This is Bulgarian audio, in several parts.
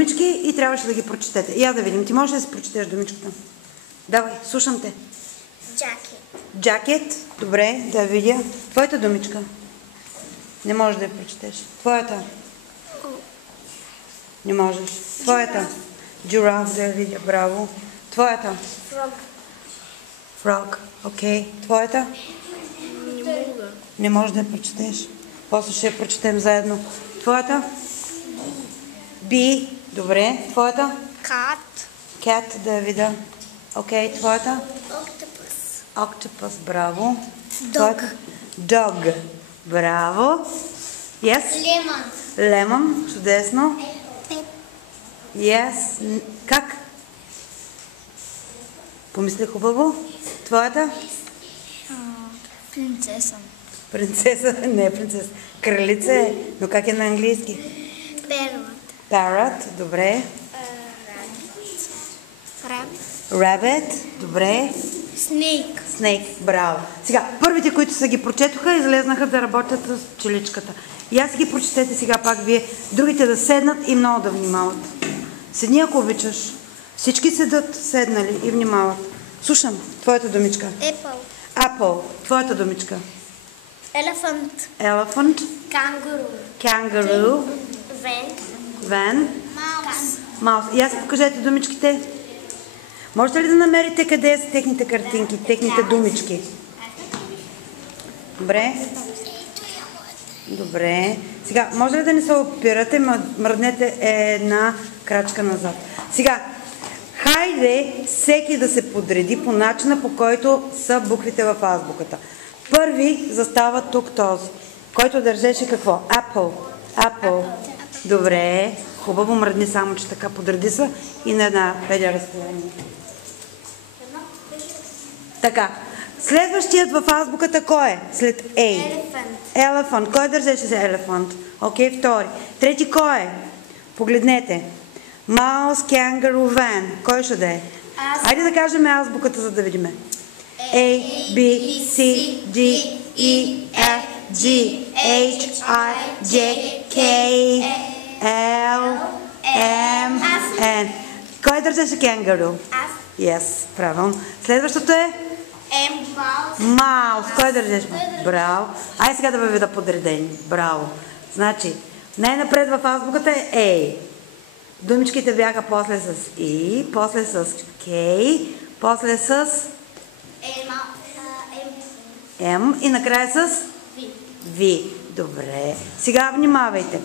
думички и трябваше да ги прочетете. Я да видим. Ти можеш ли да си прочетеш думичката? Давай, слушам те. Джакет. Добре, да видя. Твоята думичка? Не можеш да я прочетеш. Твоята? Не можеш. Твоята? Giraffe, да я видя. Браво. Твоята? Frog. Окей. Твоята? Не можеш да я прочетеш. После ще я прочетем заедно. Твоята? Bee. Добре. Твоята? Cat, да я видя. Окей. Твоята? Octopus. Браво. Dog. Браво. Yes? Lemon. Чудесно. Yes. Как? Помисли хубаво. Твоята? Принцеса. Не е принцеса. Кралица е. Но как е на английски? Parrot. Добре. Rabbit. Добре. Snake. Браво. Сега, първите, които са ги прочетоха, излезнаха да работят с пчеличката. И аз ги прочетете сега пак вие. Другите да седнат и много да внимават. Седни, ако обичаш. Всички седат седнали и внимават. Слушам. Твоята думичка. Apple. Твоята думичка. Elephant. Kangaroo. Van. Mouse. И аз покажете думичките. Можете ли да намерите къде са техните картинки, техните думички? Добре. Сега, може ли да не се опирате, мръднете една крачка назад. Сега, хайде всеки да се подреди по начина, по който са буквите в азбуката. Първи застава тук този, който държеше какво? Apple. Добре. Хубаво, мръдни, само че така подреди са и на една педя разстояние. Така. Следващият в азбуката кой е? След A. Elephant. Кой държеше за elephant? Окей, втори. Трети кой е? Погледнете. Mouse, kangaroo, van. Кой ще да е? Айде да кажем азбуката, за да видим. A, B, C, D, E, F, G, H, I, J, K, L, M, N. Кой държеше kangaroo? Yes, правилно. Следващото е? Mouse. Кой държеше? Браво. Ай сега да ви видя подредени. Браво. Значи, най-напред в азбуката е A. Думичките бяха после с E, после с K, после с M и накрая с V. Добре. Сега внимавайте.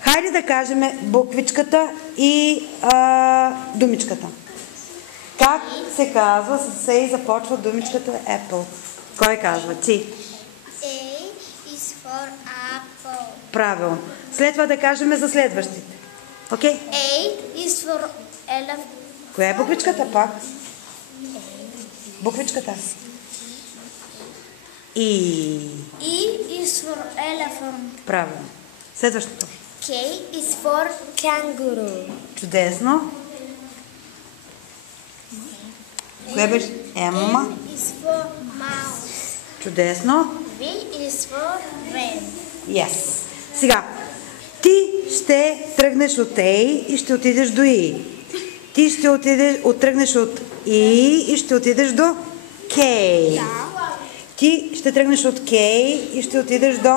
Хайде да кажем буквичката и думичката. Как се казва, с A започва думичката Apple? Кой казва? Ти. A is for apple. Правилно. След това да кажем за следващите. Окей? A is for elephant. Коя е буквичката пак? Буквичката. E is for elephant. Правилно. Следващото. K is for kangaroo. Чудесно. Кое беше? M is for mouse. Чудесно. V is for van. Yes. Сега, ти ще тръгнеш от A и ще отидеш до E. Ти ще тръгнеш от E и ще отидеш до K. Ти ще тръгнеш от K и ще отидеш до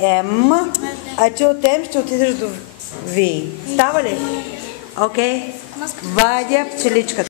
M, а ти от M ще отидеш до V. Става ли? Окей. Вадя пчеличката.